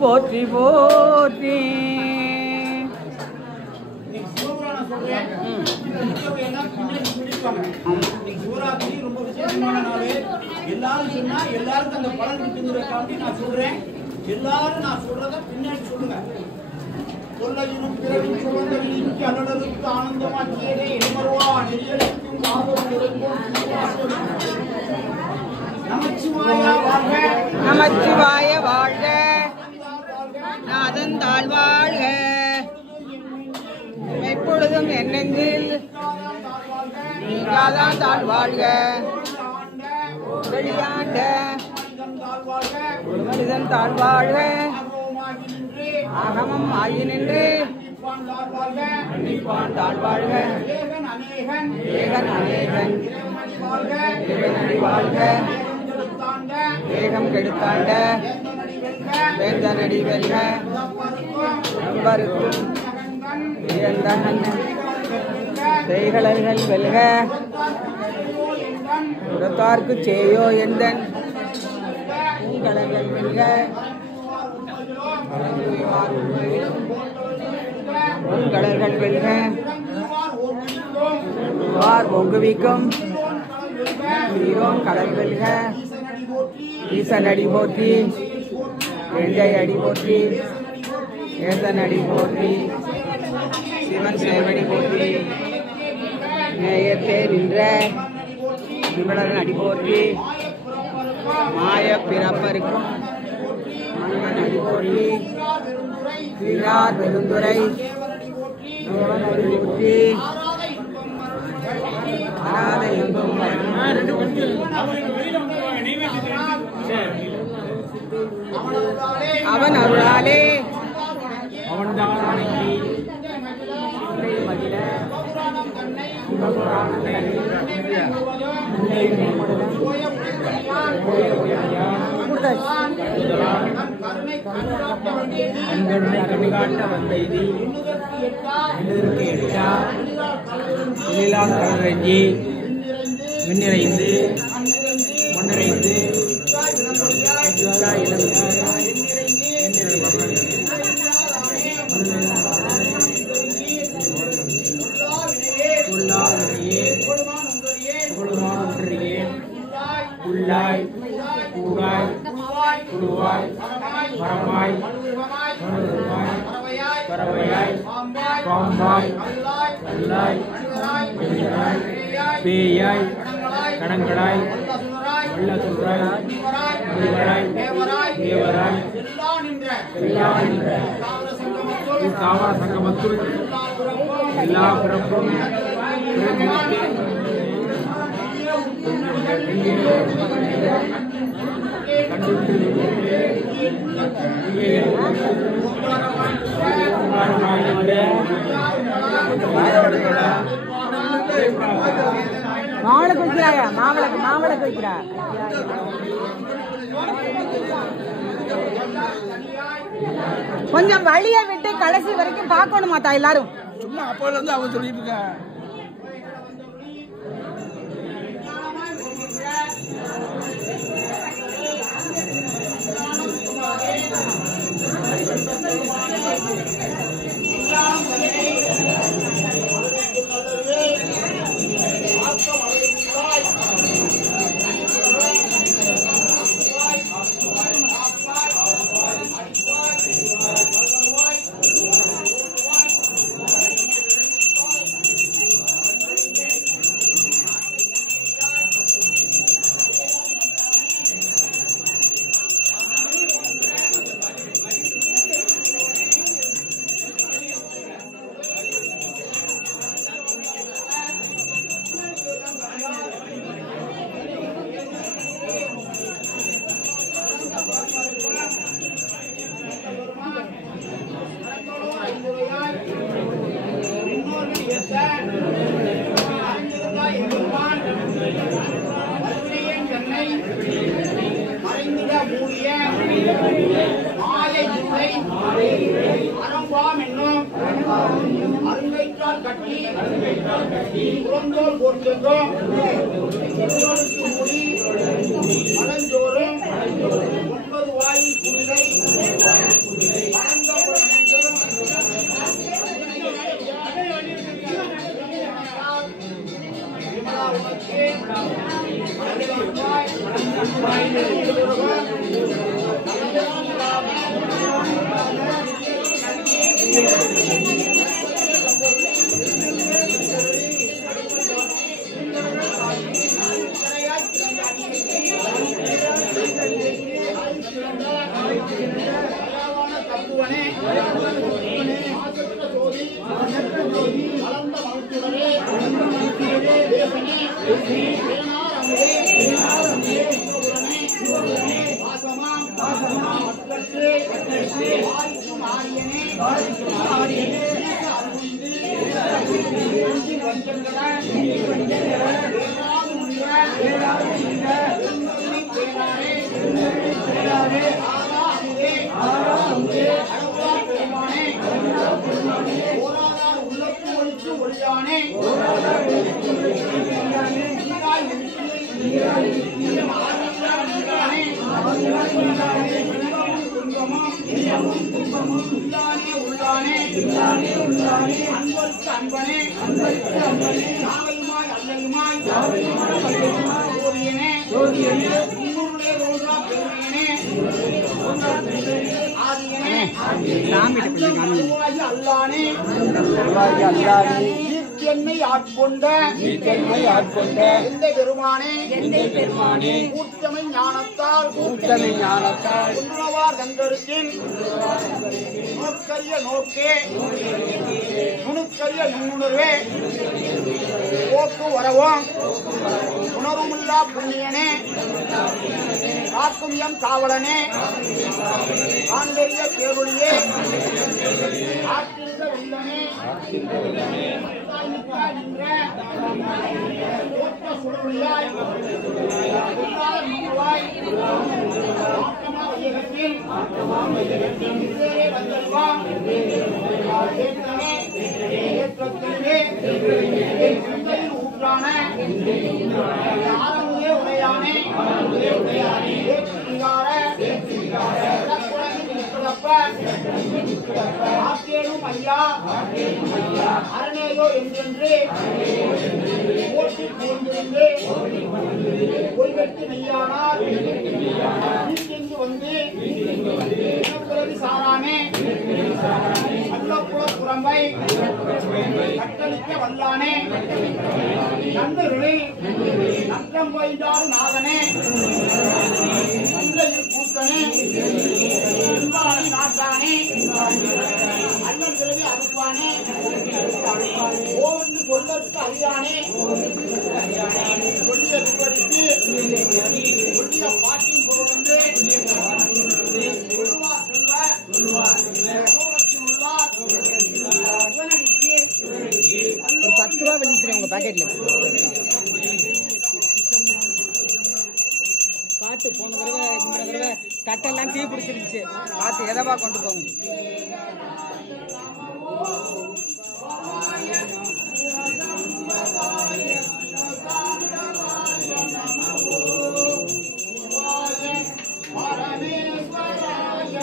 போற்றி போற்றி. சிவராத்திரி ரொம்ப விசேஷமான நாள். எல்லாரும் சொன்னா எல்லாருக்கும் அந்த பலன் இருக்குங்கிறதுக்காண்டி நான் சொல்றேன். எல்லாரும் நான் சொல்றத பின்னாடி சொல்லுங்க. கொல்லையினும் பிறரும் சுமந்தவனுக்கு அலுவலருக்கு ஆனந்தமாக்கியதே எமருவா நெறியலுக்கும் நமச்சிவாய வாழ்க. நமச்சிவாய வாழ்க. நாதன் தாழ் வாழ்க. எப்பொழுதும் என் நெஞ்சில் நீங்காதான் தாழ் வாழ்க. வெளியாண்ட மனிதன் தாழ் வாழ்க. ஆகமம் ஆகி நின்று மன்னிப்பான் தாழ் வாழ்க. ஏகன் அநேகன் ஏகனடி வாழ்க. ஏகம் கெடுத்தாண்ட வேந்தனடி வெல்க. நம்பருக்கும் செய்களர்கள் வெல்க. புறத்தார்க்கு சேயோ எந்தன் பூங்கலங்கள் வெல்க. பூங்கலர்கள் வெல்க. ஒங்குவிக்கும் நீரோன் கடல் வெல்க. ஈசன் அடி போற்றி. எஞ்சை அடி போற்றி. ஏசன் அடி போற்றி. சிவன் சேவடி போற்றி. நேயத்தே நின்ற விமலன் அடி போற்றி. மாய பிறப்பருக்கும் மன்னன் அடி போற்றி. சீரார் பெருந்துரை தேவன் அடி போற்றி. அநாத இன்பம் அவன் அருளாலே வெண்ணிறைந்து மண்ணிறைந்து உள்ளாய் கூடாய் குழுவாய் மரமாய் பறவையாய் பாம்பாய் கல்லாய் பேயாய் கடங்களாய் வல்லசுராய் முனிவராய் தேவராய் தாவர சங்கமத்துள் எல்லா பிறப்பும் மாவிளக்கு வைக்கிறாயா? மாவிளக்கு வைக்கிறா. கொஞ்சம் வழிய விட்டு கடைசி வரைக்கும் பார்க்கணுமாத்தா எல்லாரும். சும்மா அப்போல இருந்து அவங்க சொல்லிட்டு இருக்க. மலஞ்சோறும் 9 வாயில் குடிலை என்னை ஆட்கொண்ட எந்த பெருமானே கூட்டமை ஞானத்தால் உன்னவார் தங்கருக்கின் நோக்கரிய நோக்கே நுணுக்கரிய நுண்ணுணர்வே போக்கு வரவும் உணர்வுமுல்லா புண்ணியனே காக்கும் எம் காவலனே ஆண்டறிய பேரொழியே ஆற்றிருந்த வெள்ளனே சுடொழியாய் வந்தல்வாம் ஊற்றான ஆரமுதே உடையானே ஆத்தேனும் ஐயா அரணேயோ என்றென்று ஓட்டி போன்றிருந்து பொய்வெட்டு மெய்யானார் வீட்டெங்கு வந்து இனப்புறவி சாரானே அல்லப்புற புறம்பை கட்டளிக்க வல்லானே நண்பர்களில் நற்றம் வைந்தார் நாதனே நன்றையில் கூத்தனே நாட்டானே அண்ணன் பிறகு அறுப்பானே ஓவென்று சொல்லற்கு அறியானே சொல்லிய திருப்படிக்கு சொல்லிய பாட்டின் பொருள் வந்து சொல்லுவார் செல்வர் உடனடிக்கு ஒரு 10 ரூபா வெளியே உங்க பாக்கெட்ல பாட்டு போன தடவை தட்டெல்லாம் தீ பிடிச்சிருந்துச்சு பார்த்து எதவா கொண்டு போங்க பரமேஸ்வராய